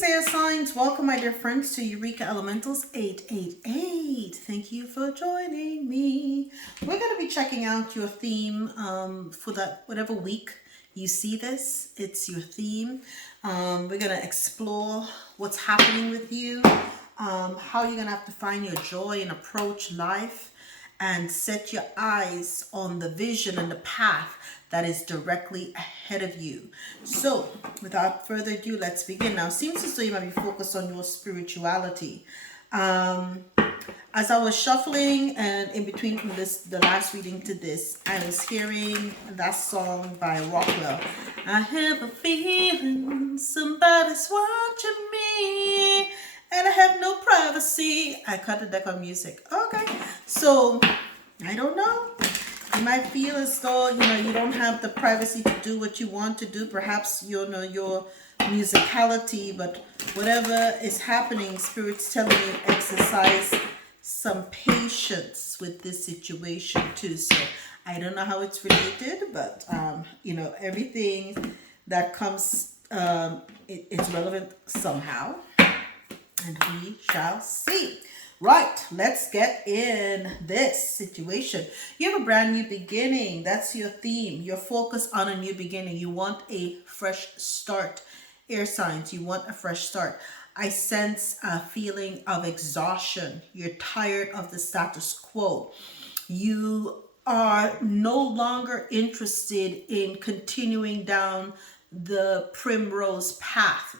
Greetings, air signs. Welcome, my dear friends, to Eureka Elementals 888. Thank you for joining me. We're going to be checking out your theme for that whatever week you see this. It's your theme. We're going to explore what's happening with you, how you're going to have to find your joy and approach life, and set your eyes on the vision and the path that is directly ahead of you. So, without further ado, let's begin. Now, it seems as though you might be focused on your spirituality. As I was shuffling and in between from the last reading to this, I was hearing that song by Rockwell. I have a feeling somebody's watching me, and I have no privacy. I cut the deck on music. Okay, so I don't know. You might feel as though you don't have the privacy to do what you want to do. Perhaps your musicality, but whatever is happening, Spirit's telling you exercise some patience with this situation too. So I don't know how it's related, but everything that comes, it's relevant somehow, and we shall see. Right, let's get in this situation. You have a brand new beginning. That's your theme. You're focused on a new beginning. You want a fresh start. Air signs, you want a fresh start. I sense a feeling of exhaustion. You're tired of the status quo. You are no longer interested in continuing down the primrose path.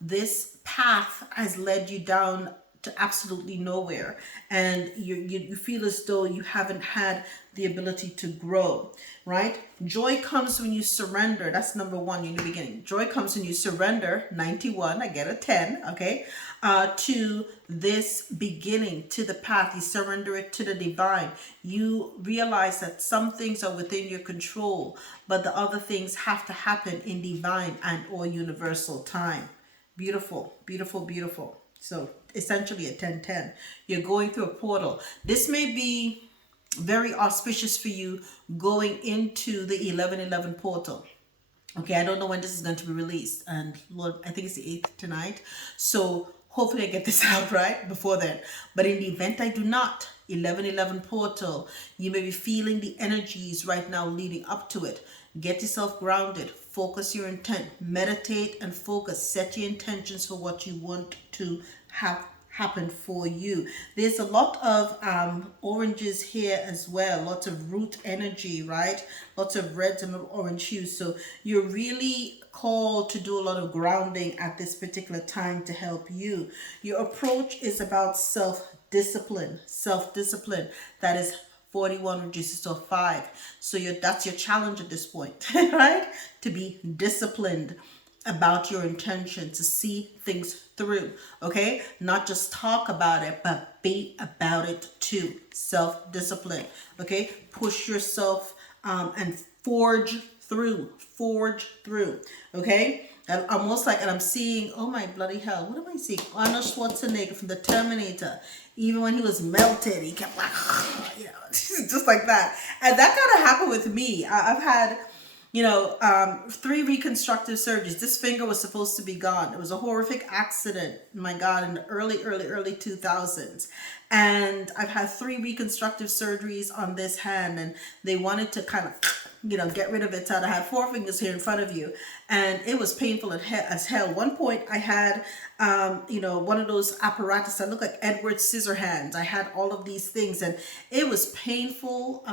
This path has led you down to absolutely nowhere, and you feel as though you haven't had the ability to grow, right? Joy comes when you surrender. That's number one in the beginning. Joy comes when you surrender. 91, I get a 10, okay? To this beginning, to the path. You surrender it to the divine. You realize that some things are within your control, but the other things have to happen in divine and or universal time. Beautiful, beautiful, beautiful. So essentially a 10-10. You're going through a portal. This may be very auspicious for you going into the 11-11 portal. Okay, I don't know when this is going to be released. And Lord, I think it's the 8th tonight. So hopefully I get this out right before then. But in the event I do not, 11-11 portal, you may be feeling the energies right now leading up to it. Get yourself grounded. Focus your intent. Meditate and focus. Set your intentions for what you want to have happen for you. There's a lot of oranges here as well. Lots of root energy, right? Lots of reds and orange hues. So you're really called to do a lot of grounding at this particular time to help you. Your approach is about self-discipline. Self-discipline. That is 41 reduces to a 5. So that's your challenge at this point, right? To be disciplined about your intention, to see things through, okay? Not just talk about it, but be about it too. Self-discipline, okay? Push yourself and forge through, okay? And almost like, and I'm seeing, oh my bloody hell, what am I seeing? Arnold Schwarzenegger from the Terminator. Even when he was melted, he kept like, just like that. And that kind of happened with me. I've had 3 reconstructive surgeries. This finger was supposed to be gone. It was a horrific accident, my God, in the early 2000s. And I've had 3 reconstructive surgeries on this hand, and they wanted to kind of, get rid of it. So I had 4 fingers here in front of you, and it was painful as hell. One point I had, one of those apparatus that look like Edward Scissorhands. I had all of these things, and it was painful.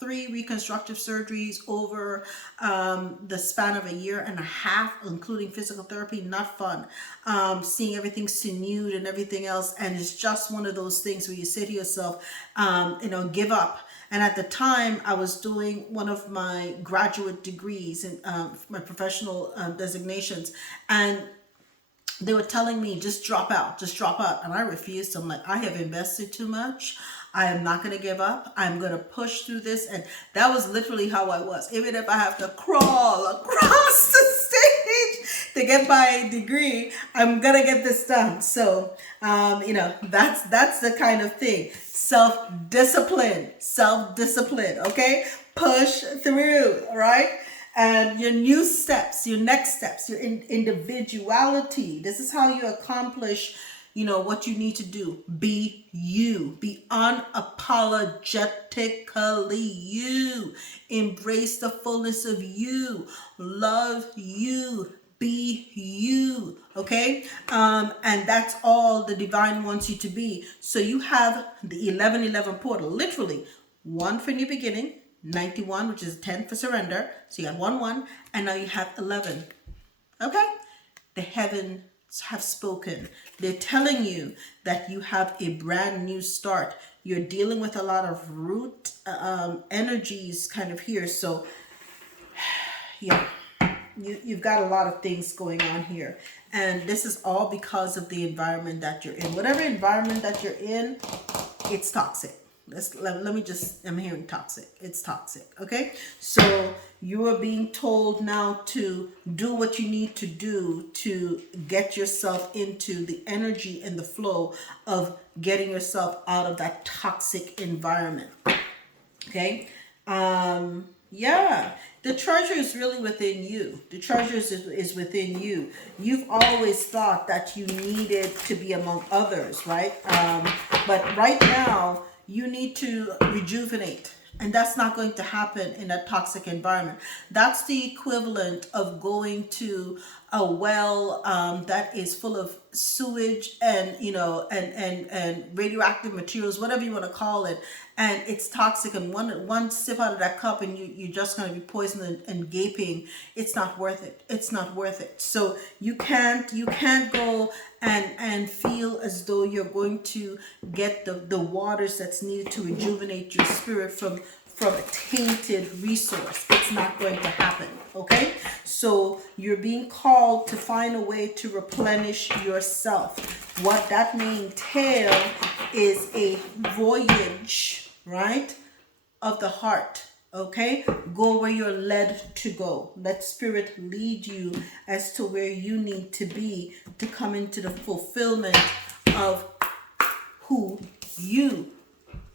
3 reconstructive surgeries over the span of a year and a half, including physical therapy. Not fun. Seeing everything sinewed and everything else, and it's just one of those things where you say to yourself, give up. And at the time, I was doing one of my graduate degrees and my professional designations, and they were telling me, just drop out. And I refused. I'm like, I have invested too much. I am not going to give up. I'm going to push through this. And that was literally how I was. Even if I have to crawl across the stage to get my degree, I'm going to get this done. So, that's the kind of thing. Self-discipline, okay? Push through, all right? And your new steps, your next steps, your individuality. This is how you accomplish, what you need to do. Be you. Be unapologetically you. Embrace the fullness of you. Love you. Be you. Okay. And that's all the divine wants you to be. So you have the 1111 portal, literally one for new beginning, 91, which is 10 for surrender. So you have 1 1, and now you have 11. Okay? The heavens have spoken. They're telling you that you have a brand new start. You're dealing with a lot of root energies kind of here. So, yeah, you've got a lot of things going on here. And this is all because of the environment that you're in. Whatever environment that you're in, it's toxic. Let me just, I'm hearing toxic. It's toxic. Okay. So you are being told now to do what you need to do to get yourself into the energy and the flow of getting yourself out of that toxic environment. Okay. Yeah, the treasure is really within you. The treasure is within you. You've always thought that you needed to be among others, right? But right now, you need to rejuvenate. And that's not going to happen in a toxic environment. That's the equivalent of going to a well that is full of sewage and and radioactive materials, whatever you want to call it, and it's toxic. And one sip out of that cup, and you're just going to be poisoned and gaping. It's not worth it. It's not worth it. So you can't go and feel as though you're going to get the waters that's needed to rejuvenate your spirit from a tainted resource. It's not going to happen. Okay, so you're being called to find a way to replenish yourself. What that may entail is a voyage, right, of the heart. Okay, go where you're led to go. Let spirit lead you as to where you need to be to come into the fulfillment of who you,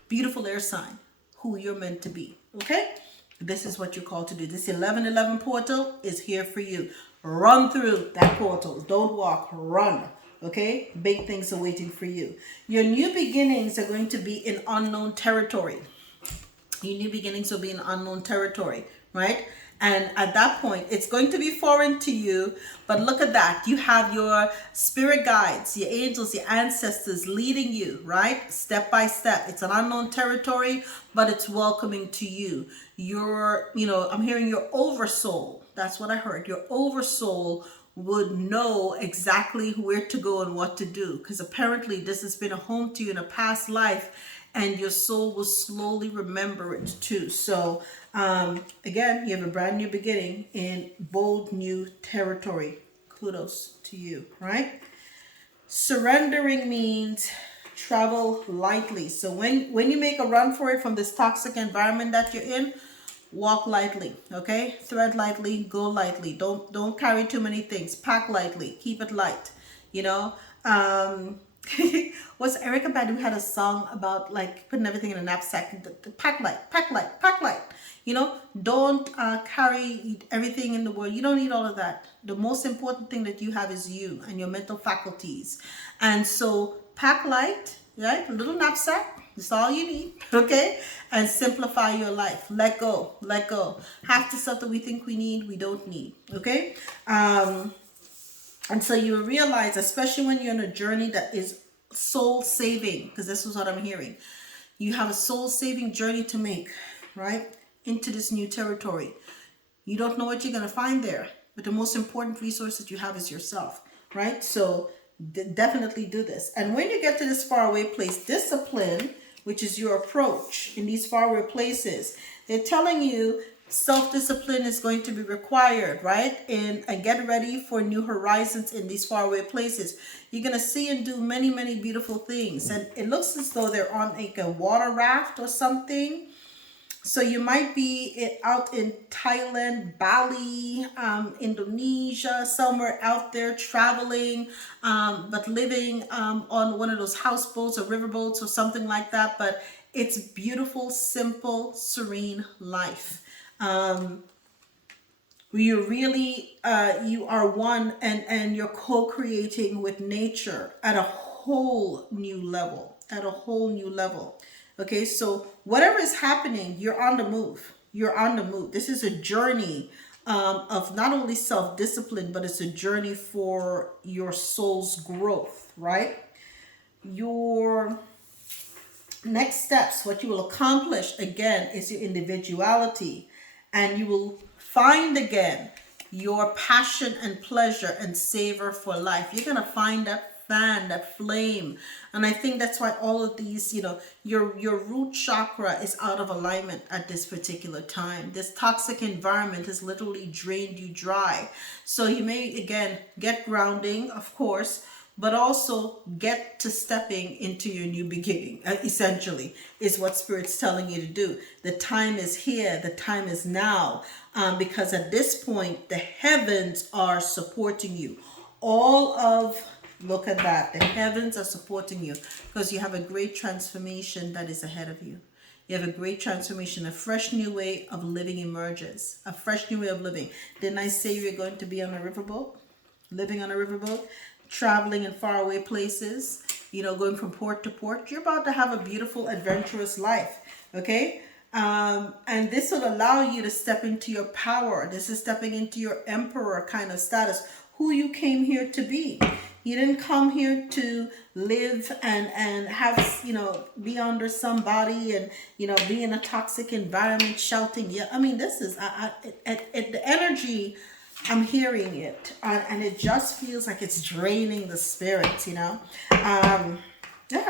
beautiful air sign, who you're meant to be. Okay, this is what you're called to do. This 1111 portal is here for you. Run through that portal. Don't walk, run. Okay, big things are waiting for you. Your new beginnings are going to be in unknown territory. Your new beginnings will be in unknown territory, right? And at that point, it's going to be foreign to you. But look at that. You have your spirit guides, your angels, your ancestors leading you, right? Step by step. It's an unknown territory, but it's welcoming to you. I'm hearing your oversoul. That's what I heard. Your oversoul would know exactly where to go and what to do. Because apparently this has been a home to you in a past life, and your soul will slowly remember it too. So again, you have a brand new beginning in bold new territory. Kudos to you, right? Surrendering means travel lightly. So when you make a run for it from this toxic environment that you're in, walk lightly, okay? Thread lightly, go lightly. Don't carry too many things. Pack lightly. Keep it light. Was Erica Badu had a song about like putting everything in a knapsack. Pack light, pack light, pack light. Don't carry everything in the world. You don't need all of that. The most important thing that you have is you and your mental faculties. And so pack light, right? A little knapsack. That's all you need, okay? And simplify your life. Let go, let go. Half the stuff that we think we need, we don't need, okay? And so you realize, especially when you're on a journey that is soul saving, because this is what I'm hearing. You have a soul saving journey to make, right? Into this new territory. You don't know what you're going to find there, but the most important resource that you have is yourself, right? So definitely do this. And when you get to this faraway place, discipline, which is your approach in these faraway places, they're telling you self-discipline is going to be required, right? And get ready for new horizons in these faraway places. You're going to see and do many, many beautiful things. And it looks as though they're on like a water raft or something. So you might be out in Thailand, Bali, Indonesia, somewhere out there traveling, but living on one of those houseboats or riverboats or something like that. But it's beautiful, simple, serene life. where you really you are one, and you're co-creating with nature at a whole new level, at a whole new level. Okay, so whatever is happening, you're on the move. You're on the move. This is a journey of not only self-discipline, but it's a journey for your soul's growth, right? Your next steps, what you will accomplish again, is your individuality, and you will find again your passion and pleasure and savor for life. You're going to find that fan, that flame. And I think that's why all of these, your root chakra is out of alignment at this particular time. This toxic environment has literally drained you dry. So you may again get grounding, of course, but also get to stepping into your new beginning, essentially, is what Spirit's telling you to do. The time is here, the time is now, because at this point, the heavens are supporting you. Look at that, the heavens are supporting you, because you have a great transformation that is ahead of you. You have a great transformation, a fresh new way of living emerges, a fresh new way of living. Didn't I say you're going to be on a riverboat? Living on a riverboat, traveling in faraway places, going from port to port. You're about to have a beautiful, adventurous life, okay? And this will allow you to step into your power. This is stepping into your emperor kind of status, who you came here to be. You didn't come here to live and have, be under somebody and, be in a toxic environment shouting. Yeah, I mean, this is, the energy, I'm hearing it, and it just feels like it's draining the spirit, Yeah,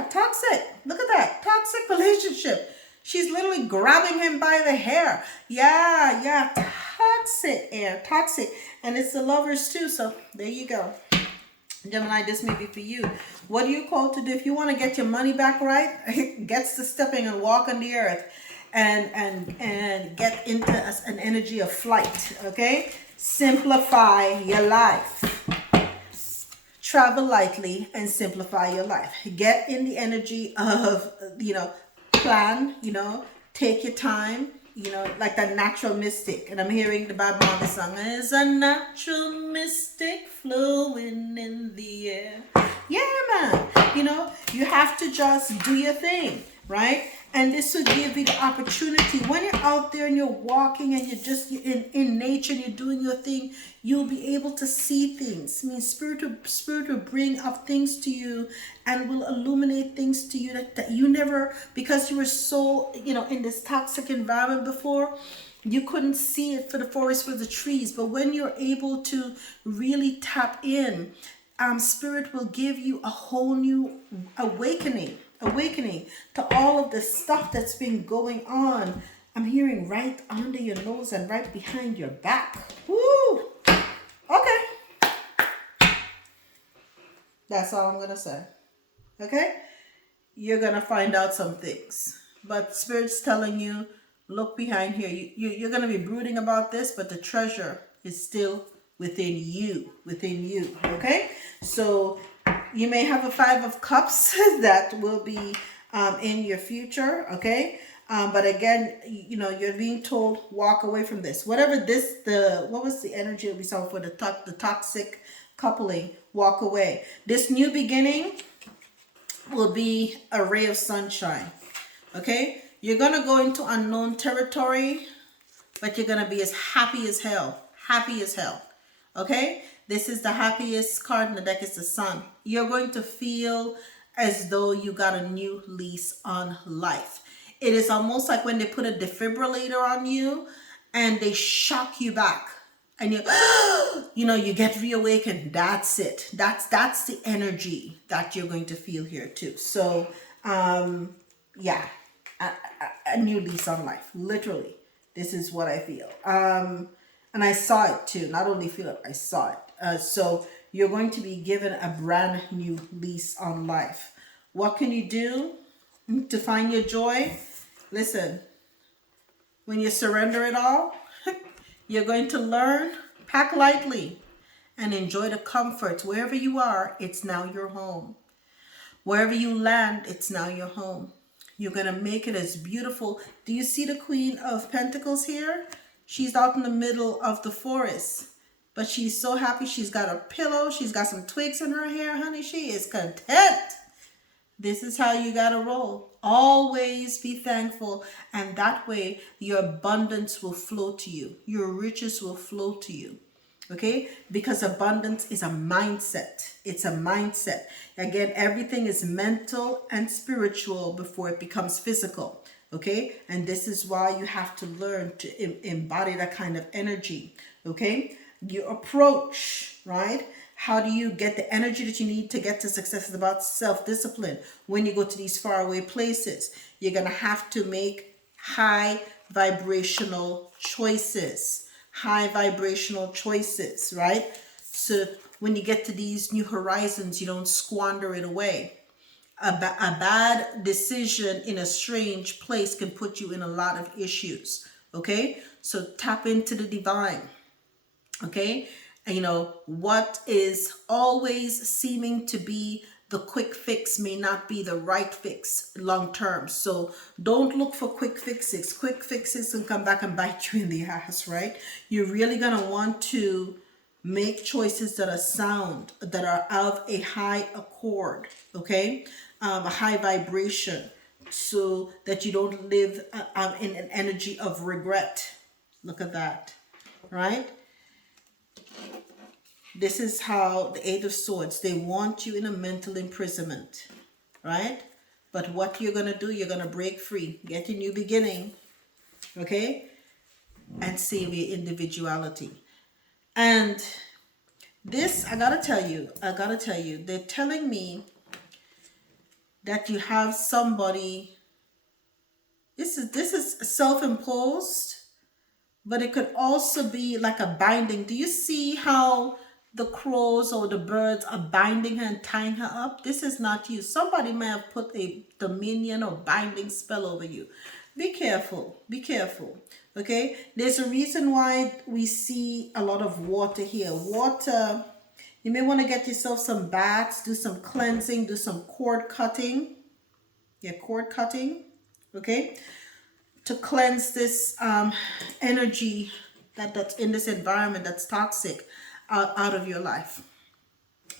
toxic. Look at that. Toxic relationship. She's literally grabbing him by the hair. Yeah. Toxic air. Toxic. And it's the lovers too. So there you go. Gemini, this may be for you. What are you called to do? If you want to get your money back right, gets to stepping and walk on the earth and get into an energy of flight, okay? Simplify your life. Travel lightly and simplify your life. Get in the energy of, plan, take your time, like that natural mystic. And I'm hearing the Bob Marley song, there's a natural mystic flowing in the air. Yeah, man. You have to just do your thing, right? And this will give you the opportunity when you're out there and you're walking and you're just in nature and you're doing your thing, you'll be able to see things. I mean, spirit will bring up things to you and will illuminate things to you that you never, because you were so, in this toxic environment before, you couldn't see it for the forest, for the trees. But when you're able to really tap in, spirit will give you a whole new awakening to all of the stuff that's been going on. I'm hearing right under your nose and right behind your back. Woo! Okay. That's all I'm going to say. Okay? You're going to find out some things. But Spirit's telling you, look behind here. You're going to be brooding about this, but the treasure is still within you. Okay? So you may have a 5 of Cups that will be in your future, okay? But again, you're being told, walk away from this. Whatever what was the energy that we saw for the toxic coupling? Walk away. This new beginning will be a ray of sunshine, okay? You're going to go into unknown territory, but you're going to be as happy as hell, okay? This is the happiest card in the deck, is the Sun. You're going to feel as though you got a new lease on life. It is almost like when they put a defibrillator on you and they shock you back and you get reawakened. That's it. That's the energy that you're going to feel here too. So, yeah, a new lease on life. Literally, this is what I feel. And I saw it too. Not only feel it, I saw it. So you're going to be given a brand new lease on life. What can you do to find your joy? Listen, when you surrender it all, you're going to learn, pack lightly, and enjoy the comforts. Wherever you are, it's now your home. Wherever you land, it's now your home. You're going to make it as beautiful. Do you see the Queen of Pentacles here? She's out in the middle of the forest. But she's so happy. She's got a pillow. She's got some twigs in her hair, honey. She is content. This is how you got to roll. Always be thankful. And that way, your abundance will flow to you. Your riches will flow to you. Okay? Because abundance is a mindset. It's a mindset. Again, everything is mental and spiritual before it becomes physical. Okay? And this is why you have to learn to embody that kind of energy. Okay? Your approach, right? How do you get the energy that you need to get to success? It's about self-discipline. When you go to these faraway places, you're going to have to make high vibrational choices. High vibrational choices, right? So when you get to these new horizons, you don't squander it away. A bad decision in a strange place can put you in a lot of issues. Okay? So tap into the divine. Okay? And you know, what is always seeming to be the quick fix may not be the right fix long term. So don't look for quick fixes. Quick fixes can come back and bite you in the ass, right? You're really going to want to make choices that are sound, that are of a high accord, okay? A high vibration, so that you don't live in an energy of regret. Look at that, right? This is how the Eight of Swords, they want you in a mental imprisonment, right? But what you're going to do, you're going to break free, get a new beginning, okay? And save your individuality. And this, I got to tell you, they're telling me that you have somebody, this is self-imposed, but it could also be like a binding. Do you see how the crows or the birds are binding her and tying her up? This is not you. Somebody may have put a dominion or binding spell over you. Be careful. Be careful. Okay? There's a reason why we see a lot of water here. Water, you may want to get yourself some baths, do some cleansing, do some cord cutting. Yeah, cord cutting. Okay? To cleanse this energy that's in this environment that's toxic out of your life.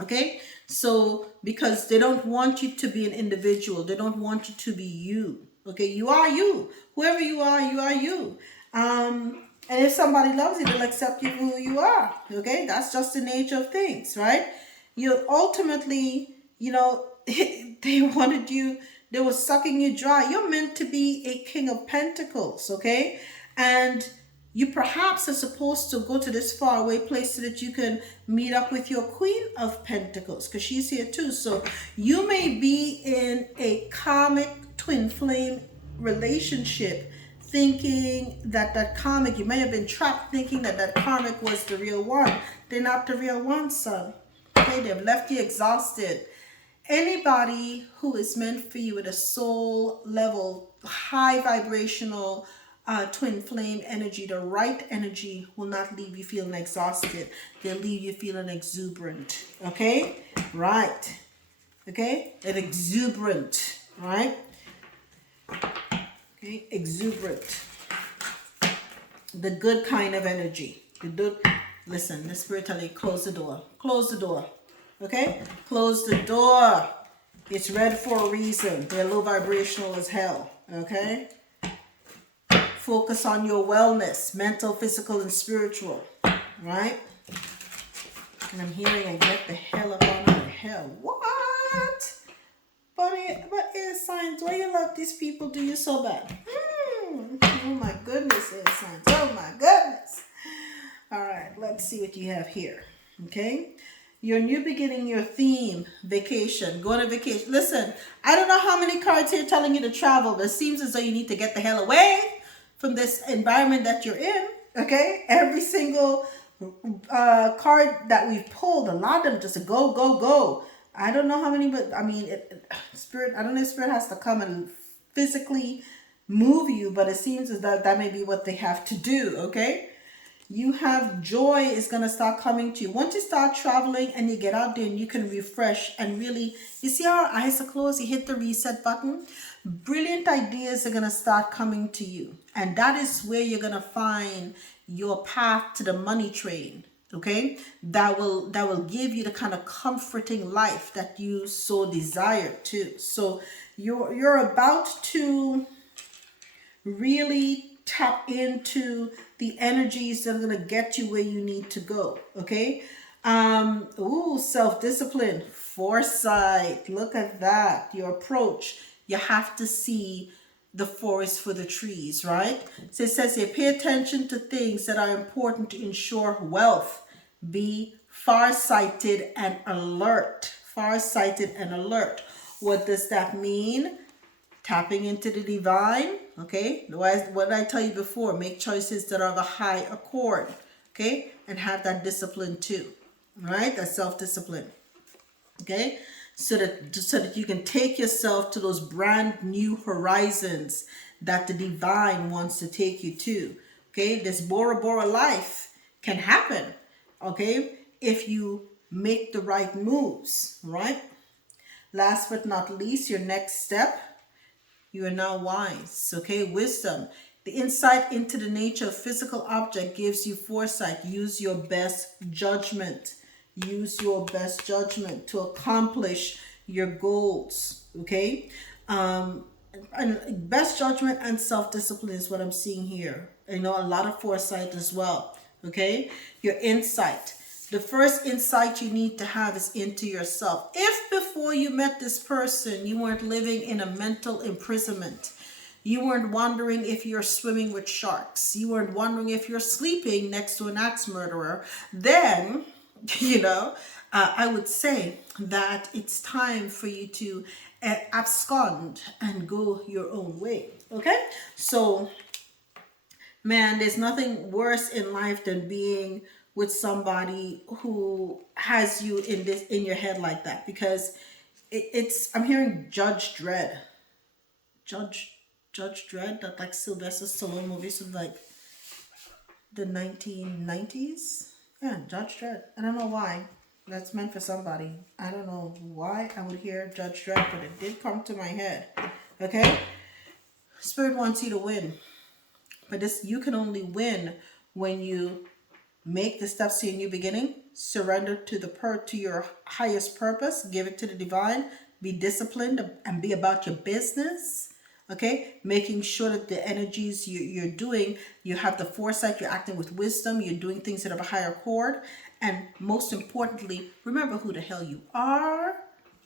Okay? So, because they don't want you to be an individual. They don't want you to be you. Okay? You are you. Whoever you are you. And if somebody loves you, they'll accept you for who you are. Okay? That's just the nature of things, right? You ultimately, you know, they wanted you, they were sucking you dry. You're meant to be a king of pentacles, okay? And you perhaps are supposed to go to this faraway place so that you can meet up with your queen of pentacles, because she's here too. So you may be in a karmic twin flame relationship, thinking that karmic, you may have been trapped thinking that karmic was the real one. They're not the real one, son. Okay, they've left you exhausted. Anybody who is meant for you at a soul level, high vibrational twin flame energy, the right energy will not leave you feeling exhausted. They'll leave you feeling exuberant. Okay? Right. Okay? An exuberant. Right? Okay? Exuberant. The good kind of energy. The good. Listen, the spirit tell you, close the door. Close the door. Okay? Close the door. It's red for a reason. They're low vibrational as hell. Okay? Focus on your wellness, mental, physical, and spiritual. Right? And I'm hearing I get the hell up on her. Hell. What? But air signs, why you let these people do you so bad? Oh my goodness, air signs. Oh my goodness. All right, let's see what you have here. Okay? Your new beginning, your theme, vacation. Go on a vacation. Listen, I don't know how many cards here telling you to travel, but it seems as though you need to get the hell away from this environment that you're in. Okay? Every single card that we've pulled, a lot of them just go, go, go. I don't know how many, but I mean, Spirit, I don't know if Spirit has to come and physically move you, but it seems as though that may be what they have to do. Okay? You have joy is going to start coming to you. Once you start traveling and you get out there and you can refresh and really, you see how our eyes are closed, you hit the reset button. Brilliant ideas are going to start coming to you. And that is where you're going to find your path to the money train. Okay, that will give you the kind of comforting life that you so desire too. So you're about to really tap into the energies that are going to get you where you need to go. Okay. Self-discipline, foresight, look at that. Your approach, you have to see the forest for the trees, right? So it says here, pay attention to things that are important to ensure wealth. Be farsighted and alert. Farsighted and alert. What does that mean? Tapping into the divine. Okay, what did I tell you before? Make choices that are of a high accord. Okay, and have that discipline too. All right, that self-discipline. Okay, so that you can take yourself to those brand new horizons that the divine wants to take you to. Okay, this Bora Bora life can happen. Okay, if you make the right moves. Right. Last but not least, your next step. You are now wise. Okay, wisdom. The insight into the nature of physical object gives you foresight. Use your best judgment. Use your best judgment to accomplish your goals. Okay, and best judgment and self-discipline is what I'm seeing here. You know, a lot of foresight as well. Okay, your insight. The first insight you need to have is into yourself. If before you met this person, you weren't living in a mental imprisonment, you weren't wondering if you're swimming with sharks, you weren't wondering if you're sleeping next to an axe murderer, then, I would say that it's time for you to abscond and go your own way. Okay? So, man, there's nothing worse in life than being with somebody who has you in your head like that, because I'm hearing Judge Dredd. Judge Dredd, that like Sylvester Stallone movies of like the 1990s. Yeah, Judge Dredd. I don't know why. That's meant for somebody. I don't know why I would hear Judge Dredd, but it did come to my head. Okay? Spirit wants you to win. But you can only win when you make the steps to a new beginning, surrender to your highest purpose, give it to the divine, be disciplined and be about your business. Okay, making sure that the energies you're doing, you have the foresight, you're acting with wisdom, you're doing things that have a higher accord, and most importantly, remember who the hell you are.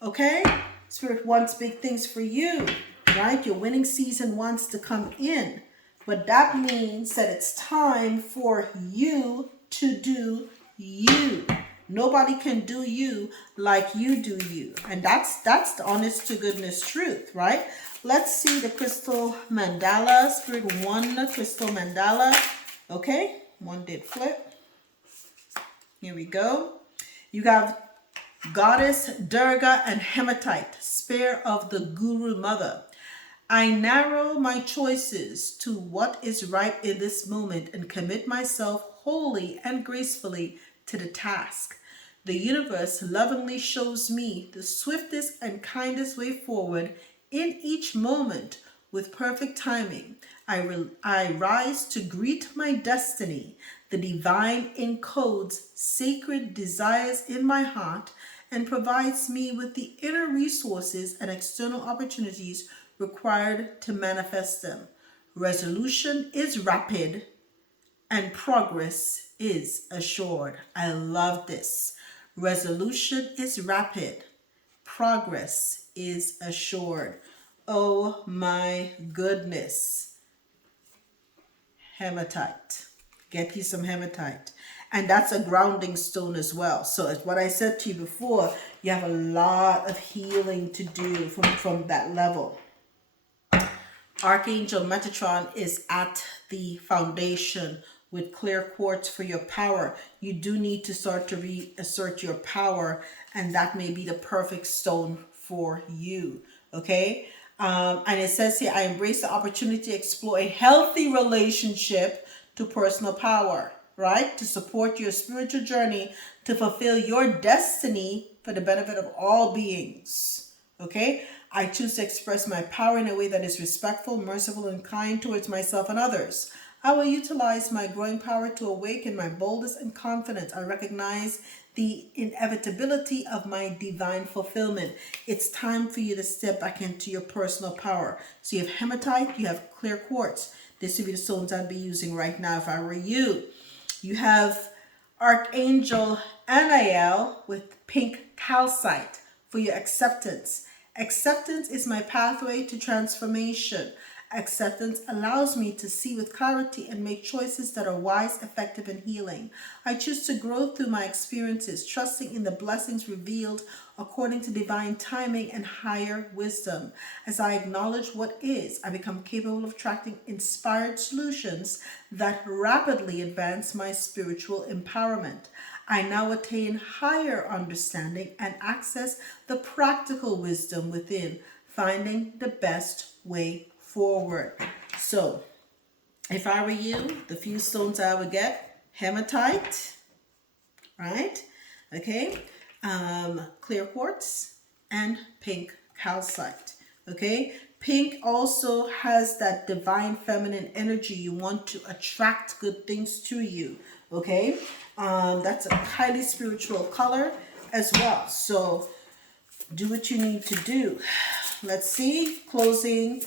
Okay, Spirit wants big things for you, right? Your winning season wants to come in, but that means that it's time for you to do you. Nobody can do you like you do you. And that's the honest to goodness truth, right? Let's see the crystal mandala. Spirit one crystal mandala. Okay, one did flip. Here we go. You have Goddess Durga and Hematite, spare of the Guru Mother. I narrow my choices to what is right in this moment and commit myself wholly and gracefully to the task. The universe lovingly shows me the swiftest and kindest way forward in each moment with perfect timing. I rise to greet my destiny. The divine encodes sacred desires in my heart and provides me with the inner resources and external opportunities required to manifest them. Resolution is rapid and progress is assured. I love this. Resolution is rapid. Progress is assured. Oh my goodness. Hematite. Get you some hematite. And that's a grounding stone as well. So as what I said to you before, you have a lot of healing to do from that level. Archangel Metatron is at the foundation with clear quartz for your power. You do need to start to reassert your power, and that may be the perfect stone for you. Okay? And it says here, I embrace the opportunity to explore a healthy relationship to personal power. right? To support your spiritual journey, to fulfill your destiny for the benefit of all beings. Okay? I choose to express my power in a way that is respectful, merciful, and kind towards myself and others. I will utilize my growing power to awaken my boldness and confidence. I recognize the inevitability of my divine fulfillment. It's time for you to step back into your personal power. So you have hematite, you have clear quartz. This would be the stones I'd be using right now if I were you. You have Archangel Anael with pink calcite for your acceptance. Acceptance is my pathway to transformation. Acceptance allows me to see with clarity and make choices that are wise, effective, and healing. I choose to grow through my experiences, trusting in the blessings revealed according to divine timing and higher wisdom. As I acknowledge what is, I become capable of attracting inspired solutions that rapidly advance my spiritual empowerment. I now attain higher understanding and access the practical wisdom within, finding the best way forward. So, if I were you, the few stones I would get: hematite, right? Okay, clear quartz, and pink calcite. Okay, pink also has that divine feminine energy. You want to attract good things to you. Okay, that's a highly spiritual color as well. So, do what you need to do. Let's see, closing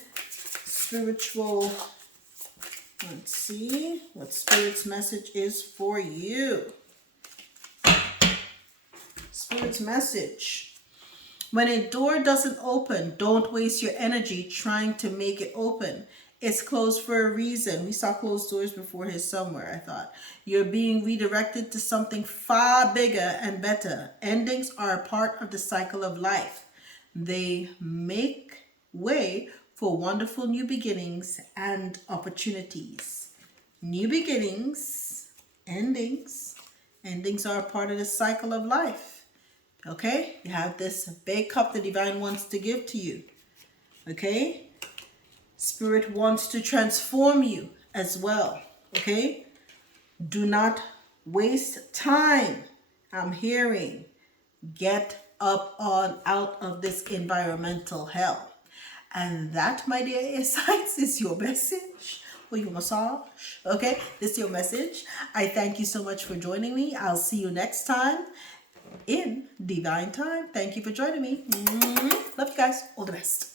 spiritual. Let's see what Spirit's message is for you. Spirit's message: when a door doesn't open, don't waste your energy trying to make it open. It's closed for a reason. We saw closed doors before here somewhere, I thought. You're being redirected to something far bigger and better. Endings are a part of the cycle of life. They make way for wonderful new beginnings and opportunities. New beginnings, endings. Endings are a part of the cycle of life. Okay? You have this big cup the divine wants to give to you. Okay? Spirit wants to transform you as well. Okay? Do not waste time. I'm hearing. Get up on out of this environmental hell. And that, my dear insights, is your message or your massage. Okay, this is your message. I thank you so much for joining me. I'll see you next time in Divine Time. Thank you for joining me. Love you guys. All the best.